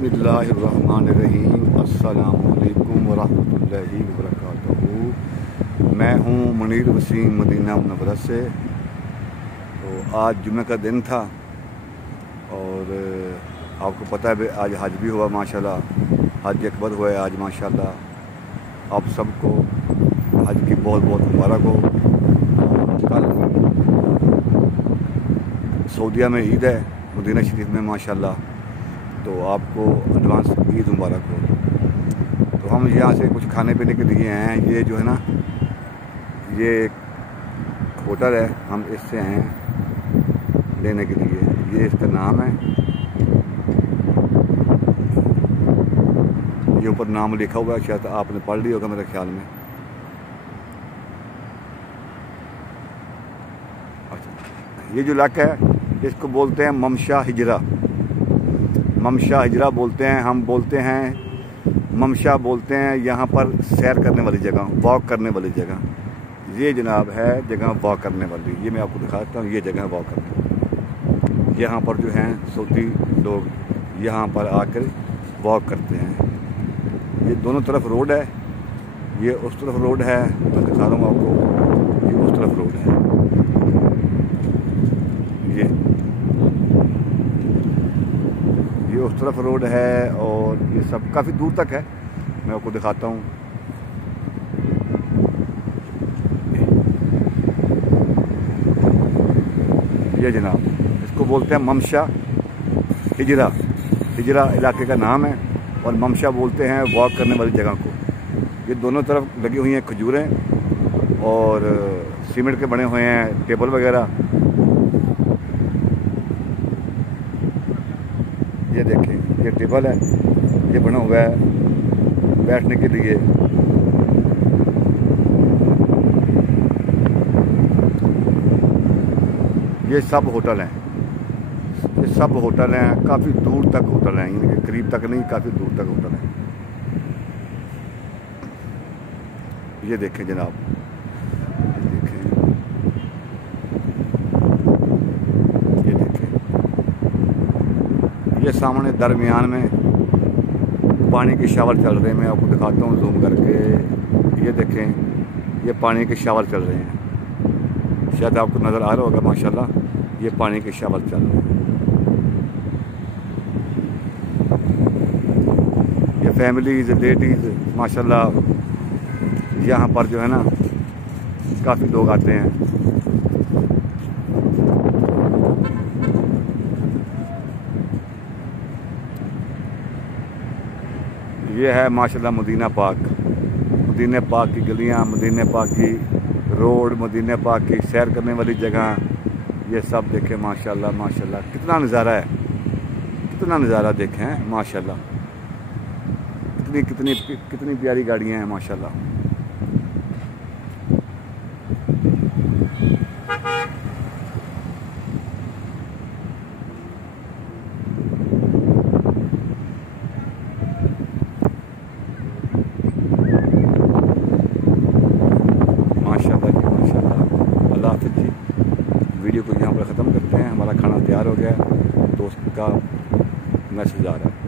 बिस्मिल्लाहिर्रहमानिर्रहीम। अस्सलामुअलैकुम वरहमतुल्लाहि वबरकातुहू। मैं हूँ मुनीर वसीम मदीना मुनव्वरा से। तो आज जुमे का दिन था और आपको पता है आज हज भी हुआ माशाल्लाह। हज अकबर हुआ है आज माशाल्लाह। आप सबको हज की बहुत बहुत मुबारक हो। कल सऊदीया में ईद है मदीना शरीफ में माशाल्लाह, तो आपको एडवांस ईद मुबारक हो। तो हम यहाँ से कुछ खाने पीने के लिए आए हैं। ये जो है ना, ये एक होटल है, हम इससे आए हैं लेने के लिए। ये इसका नाम है, ये ऊपर नाम लिखा हुआ है, शायद आपने पढ़ लिया होगा मेरे ख्याल में। अच्छा, ये जो इलाका है इसको बोलते हैं ममशा हिजरा। ममशा हिजरा बोलते हैं, हम बोलते हैं ममशा बोलते हैं यहाँ पर सैर करने वाली जगह, वॉक करने वाली जगह। ये जनाब है जगह वॉक करने वाली। ये मैं आपको दिखाता हूँ, ये जगह वॉक करने वाली। यहाँ पर जो हैं सऊदी लोग यहाँ पर आकर वॉक करते हैं। ये दोनों तरफ रोड है, ये उस तरफ रोड है, मैं दिखा रहा हूँ आपको। ये उस तरफ रोड है, ये उस तरफ रोड है और ये सब काफ़ी दूर तक है। मैं आपको दिखाता हूँ। ये जनाब इसको बोलते हैं ममशा हिजरा। हिजरा इलाके का नाम है और ममशा बोलते हैं वॉक करने वाली जगह को। ये दोनों तरफ लगी हुई हैं खजूरें और सीमेंट के बने हुए हैं टेबल वगैरह। ये देखें, ये टेबल है, ये बना हुआ है बैठने के लिए। ये सब होटल हैं, ये सब होटल हैं, काफ़ी दूर तक होटल हैं, यानी कि करीब तक नहीं, काफ़ी दूर तक होटल हैं। ये देखें जनाब, ये सामने दरमियान में पानी के शावर चल रहे हैं। मैं आपको दिखाता हूँ जूम करके। ये देखें, ये पानी के शावर चल रहे हैं, शायद आपको नज़र आ रहा होगा माशाल्लाह। ये पानी के शावर चल रहे हैं। ये फैमिलीज लेडीज़ माशाल्लाह यहाँ पर जो है ना काफ़ी लोग आते हैं। ये है माशाल्लाह मदीना पाक। मदीना पाक की गलियाँ, मदीना पाक की रोड, मदीना पाक की सैर करने वाली जगह, ये सब देखें माशाल्लाह। माशाल्लाह कितना नज़ारा है, कितना नज़ारा देखें माशाल्लाह। कितनी कितनी कितनी प्यारी गाड़ियाँ हैं माशाल्लाह। अल्लाह हाफ़िज़ जी। वीडियो को यहाँ पर ख़त्म करते हैं। हमारा खाना तैयार हो गया, दोस्त का मैसेज आ रहा है।